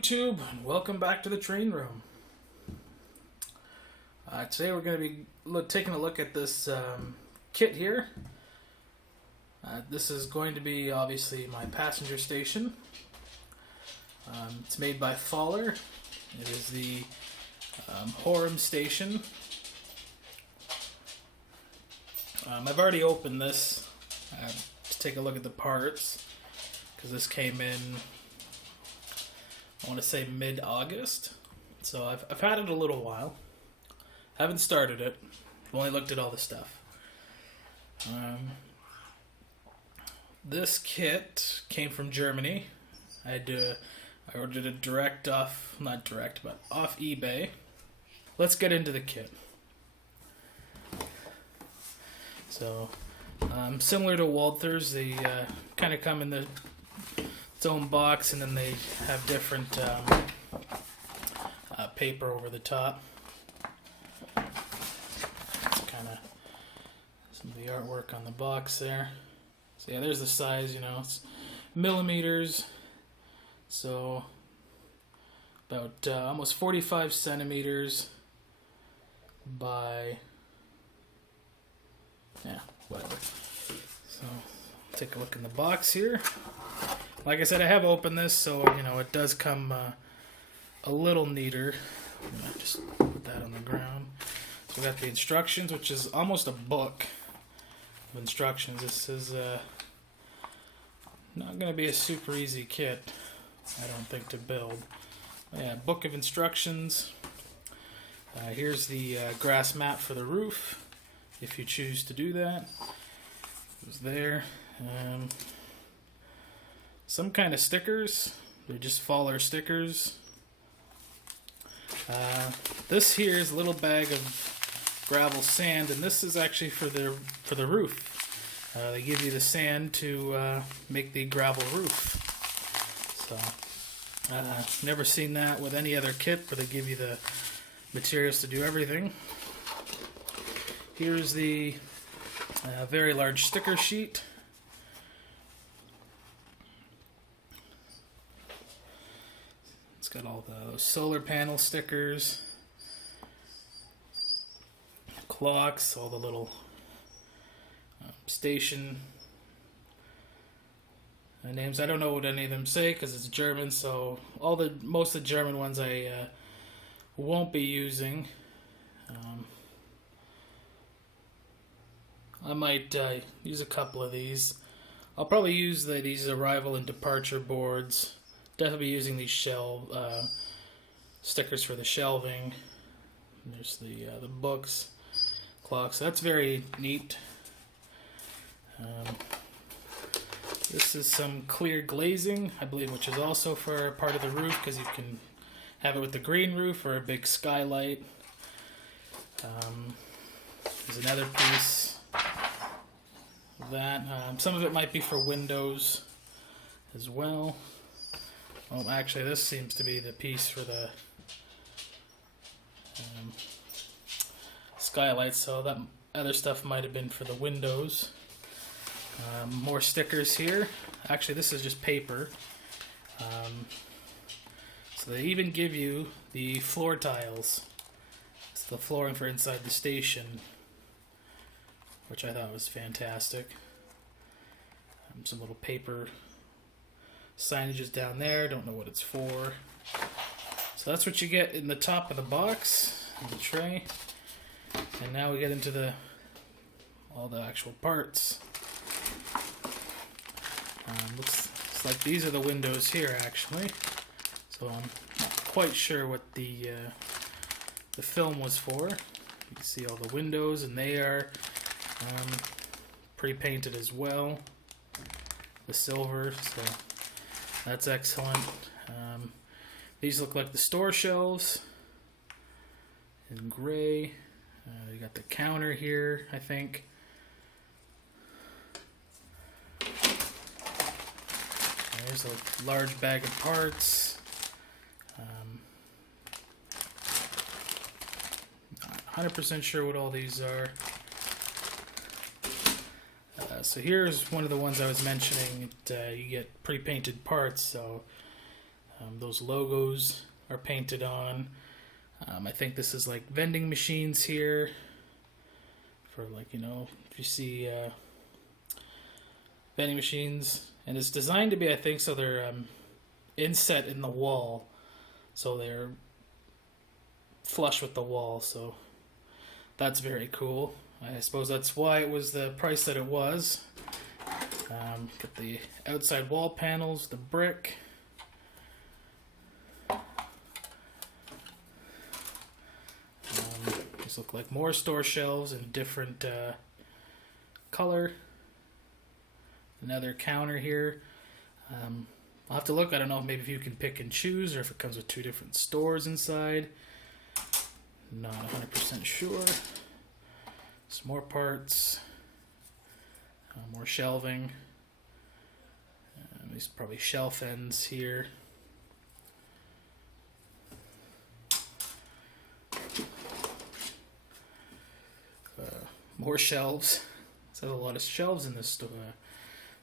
YouTube, and welcome back to the train room. Today we're going to be taking a look at this kit here. This is going to be obviously my passenger station. It's made by Faller. It is the Horrem Station. I've already opened this to take a look at the parts because this came in, I want to say mid-August. So I've had it a little while. Haven't started it. I've only looked at all the stuff. This kit came from Germany. I ordered it off eBay. Let's get into the kit. So, similar to Walther's, they kind of come in its own box, and then they have different paper over the top. It's kind of some of the artwork on the box there. So yeah, there's the size, it's millimeters. So about almost 45 centimeters by, whatever. So take a look in the box here. Like I said, I have opened this, so it does come a little neater. I'm gonna just put that on the ground. So we got the instructions, which is almost a book of instructions. This is not going to be a super easy kit, I don't think, to build. Yeah, book of instructions. Here's the grass mat for the roof, if you choose to do that. It was there. Some kind of stickers. They're just Faller stickers. This here is a little bag of gravel sand, and this is actually for the roof. They give you the sand to make the gravel roof. So, never seen that with any other kit, where they give you the materials to do everything. Here's the very large sticker sheet. It's got all the solar panel stickers, clocks, all the little station names. I don't know what any of them say because it's German, so most of the German ones I won't be using. I might use a couple of these. I'll probably use these arrival and departure boards. Definitely be using these stickers for the shelving. And there's the books, clocks. That's very neat. This is some clear glazing, I believe, which is also for part of the roof, because you can have it with the green roof or a big skylight. There's another piece of that. Some of it might be for windows as well. Oh, actually, this seems to be the piece for the skylight, so that other stuff might have been for the windows. More stickers here. Actually, this is just paper. So they even give you the floor tiles. It's the flooring for inside the station, which I thought was fantastic. Some little paper signage is down there. Don't know what it's for. So that's what you get in the top of the box, in the tray. And now we get into all the actual parts. Looks like these are the windows here, actually. So I'm not quite sure what the film was for. You can see all the windows, and they are pre-painted as well. The silver, so that's excellent. These look like the store shelves in gray. You got the counter here, I think. There's a large bag of parts. Not 100% sure what all these are. So here's one of the ones I was mentioning. You get pre-painted parts, so Those logos are painted on. I think this is like vending machines here for, like, you know, if you see vending machines. And it's designed to be, I think, so they're inset in the wall, so they're flush with the wall, so that's very cool. I suppose that's why it was the price that it was. Got the outside wall panels, the brick. These look like more store shelves in different color. Another counter here. I'll have to look. I don't know, maybe if you can pick and choose or if it comes with two different stores inside. Not 100% sure. Some more parts. More shelving. These are probably shelf ends here. More shelves. There's a lot of shelves in this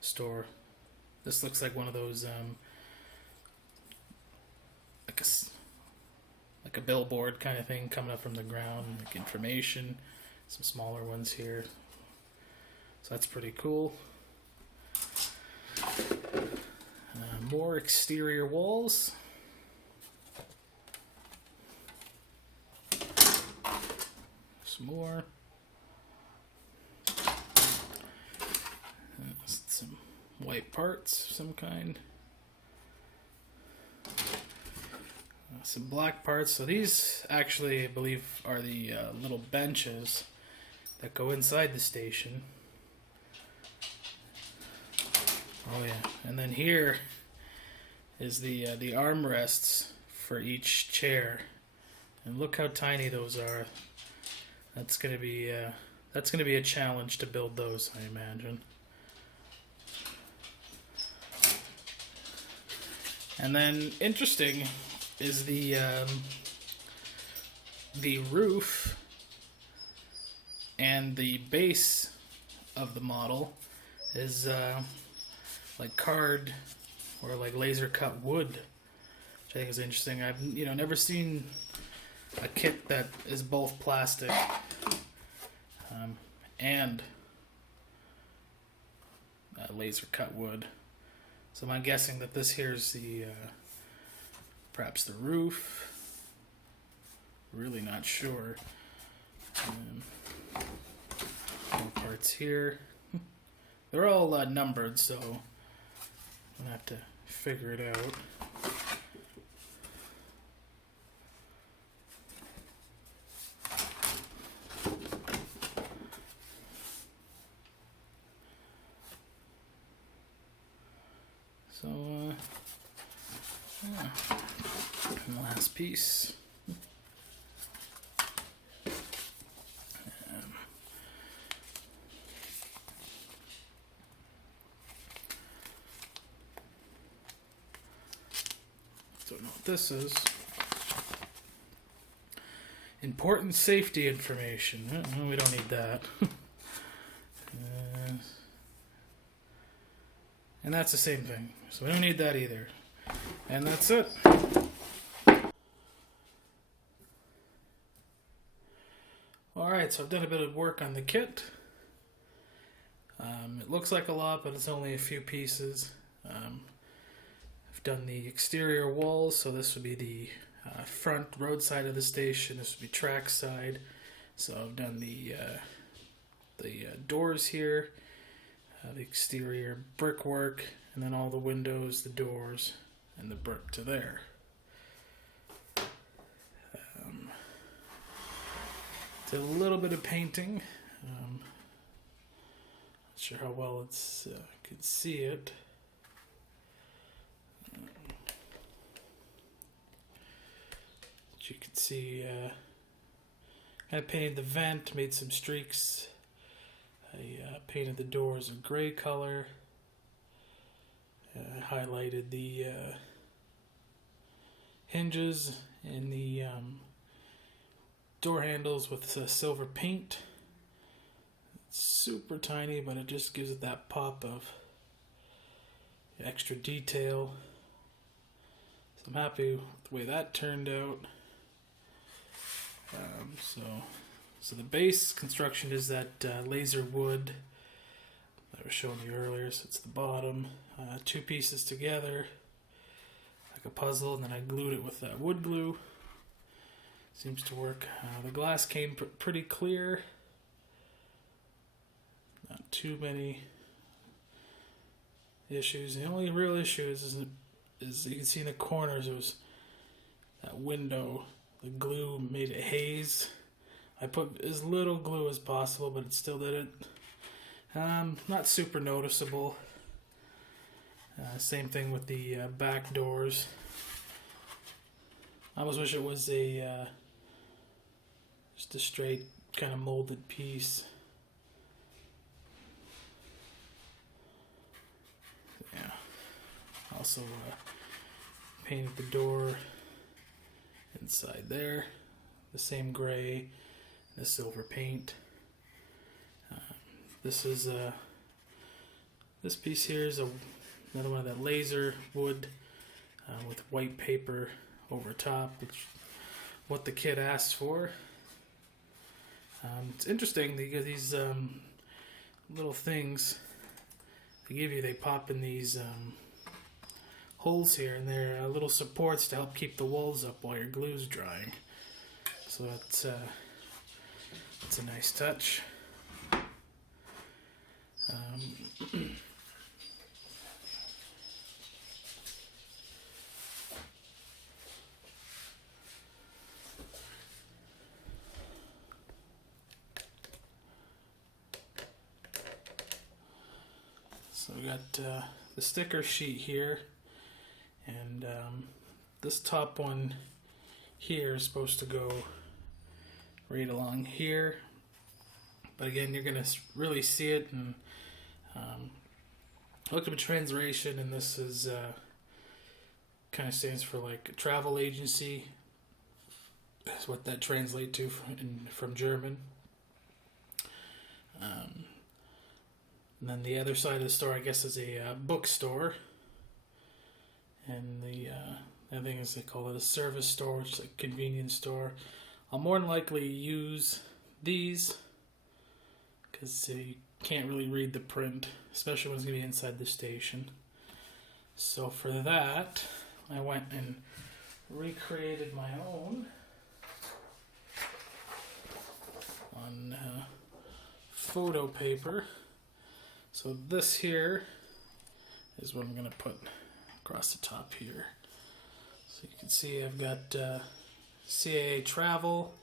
store. This looks like one of those like a billboard kind of thing coming up from the ground, like information. Some smaller ones here, so that's pretty cool. More exterior walls. Some more. Some white parts of some kind. Some black parts. So these actually, I believe, are the little benches that go inside the station. Oh yeah, and then here is the armrests for each chair, and look how tiny those are. That's gonna be a challenge to build those, I imagine. And then interesting is the roof and the base of the model is like card or like laser cut wood, which I think is interesting. I've never seen a kit that is both plastic and laser cut wood. So I'm guessing that this here is the perhaps the roof. Really not sure. More parts here. They're all numbered, so I'm gonna have to figure it out. So, last piece. Don't know what this is. Important safety information. We don't need that. And that's the same thing. So we don't need that either. And that's it. Alright, so I've done a bit of work on the kit. It looks like a lot, but it's only a few pieces. I've done the exterior walls, so this would be the front road side of the station. This would be track side. So I've done the doors here. The exterior brickwork, and then all the windows, the doors, and the brick to there. Did a little bit of painting. Not sure how well it's could see it. But you can see, kind of painted the vent, made some streaks. I painted the doors a gray color. Highlighted the hinges and the door handles with silver paint. It's super tiny, but it just gives it that pop of extra detail. I'm happy with the way that turned out. So the base construction is that laser wood that I was showing you earlier. So it's the bottom, two pieces together, like a puzzle, and then I glued it with that wood glue. Seems to work. The glass came pretty clear. Not too many issues. The only real issue is you can see in the corners, it was that window. The glue made it haze. I put as little glue as possible, but it still did it. Not super noticeable. Same thing with the back doors. I almost wish it was just a straight kind of molded piece. Yeah. Also painted the door inside there, the same gray, the silver paint. This piece here is another one of that laser wood with white paper over top, which what the kid asked for. It's interesting because these little things they give you, they pop in these holes here, and they're little supports to help keep the walls up while your glue's drying. So that's a nice touch. So we got the sticker sheet here, and this top one here is supposed to go right along here, but again, you're gonna really see it. And I looked up a translation, and this is kind of stands for like a travel agency. That's what that translates to from German. And then the other side of the store, I guess, is a bookstore. And the other thing is they call it a service store, which is a convenience store. I'll more than likely use these because you can't really read the print, especially when it's going to be inside the station. So for that, I went and recreated my own on photo paper. So this here is what I'm going to put across the top here. So you can see I've got CAA Travel.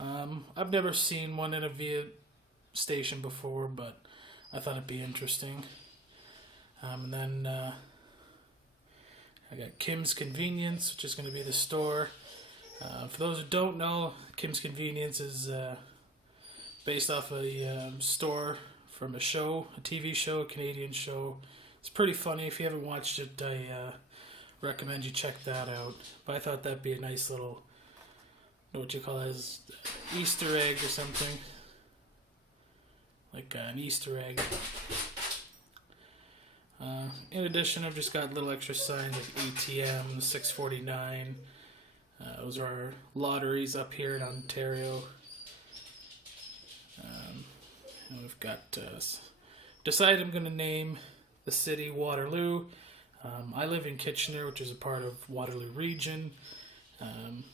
I've never seen one in a VIA station before, but I thought it'd be interesting. And then I got Kim's Convenience, which is going to be the store. For those who don't know, Kim's Convenience is based off a store from a show, a TV show, a Canadian show. It's pretty funny. If you haven't watched it, I recommend you check that out. But I thought that'd be a nice little, what you call it, as Easter egg or something. Like an Easter egg. In addition, I've just got little extra signs like ATM, 649. Those are lotteries up here in Ontario. And we've got decided I'm going to name the city Waterloo. I live in Kitchener, which is a part of Waterloo Region.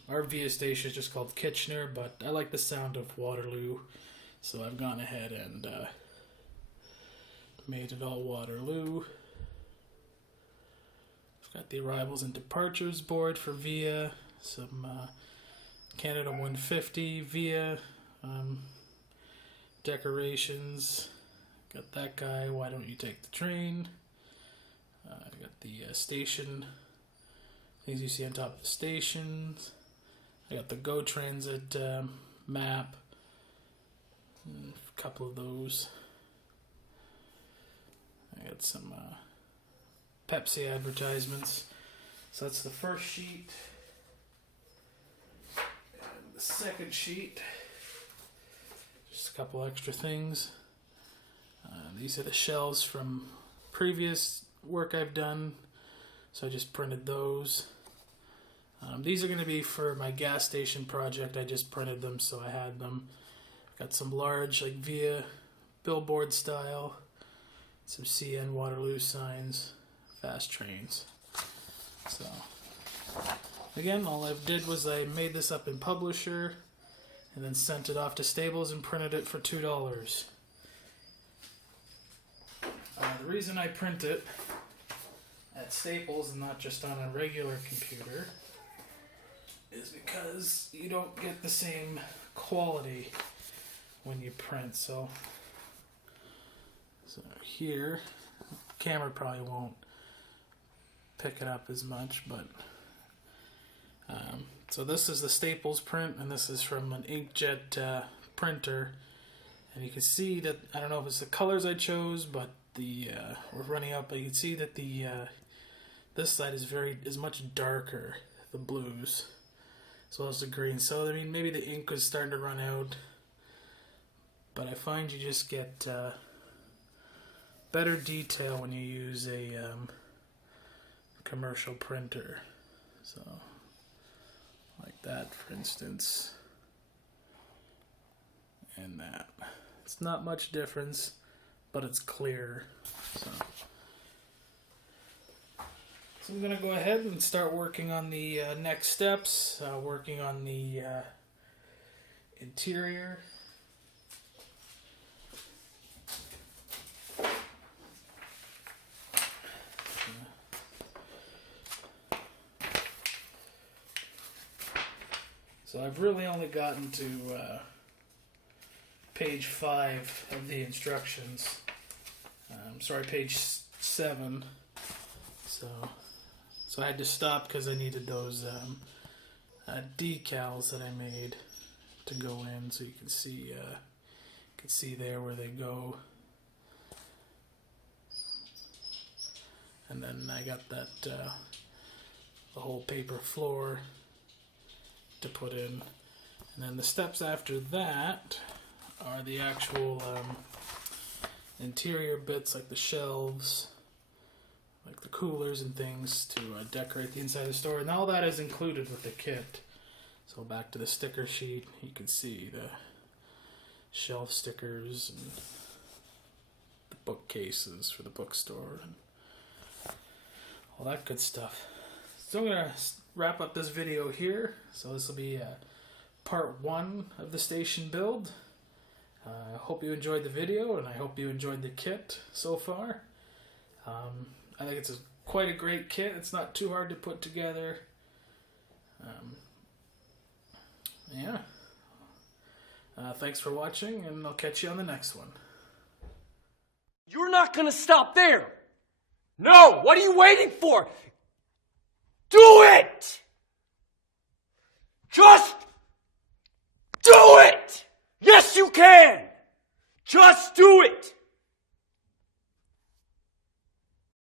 Our VIA station is just called Kitchener, but I like the sound of Waterloo, so I've gone ahead and made it all Waterloo. I've got the arrivals and departures board for VIA, some Canada 150 VIA decorations. Got that guy, why don't you take the train? I got the station, things you see on top of the stations. I got the Go Transit map, a couple of those. I got some Pepsi advertisements. So that's the first sheet. And the second sheet, just a couple extra things. These are the shelves from previous work I've done, so I just printed those. These are going to be for my gas station project. I just printed them, so I had them. Got some large, like via billboard style, some CN Waterloo signs, fast trains. So, again, all I did was I made this up in Publisher and then sent it off to Staples and printed it for $2. The reason I print it at Staples and not just on a regular computer is because you don't get the same quality when you print. So here, camera probably won't pick it up as much, but so this is the Staples print, and this is from an inkjet printer, and you can see that, I don't know if it's the colors I chose, but we're running up, but you can see that this side is much darker, the blues, as well as the green. So I mean, maybe the ink was starting to run out, but I find you just get better detail when you use a commercial printer. So like that, for instance, and that. It's not much difference, but it's clear. So I'm going to go ahead and start working on the next steps, working on the interior. So I've really only gotten to page 5 of the instructions. Page 7. So I had to stop because I needed those decals that I made to go in, so you can see there where they go. And then I got that the whole paper floor to put in, and then the steps after that are the actual interior bits, like the shelves, like the coolers and things to decorate the inside of the store, and all that is included with the kit. So back to the sticker sheet, you can see the shelf stickers and the bookcases for the bookstore and all that good stuff. So I'm going to wrap up this video here. So this will be part 1 of the station build. I hope you enjoyed the video, and I hope you enjoyed the kit so far. I think it's quite a great kit. It's not too hard to put together. Yeah. Thanks for watching, and I'll catch you on the next one. You're not going to stop there. No, what are you waiting for? Do it! Just do it! Yes, you can! Just do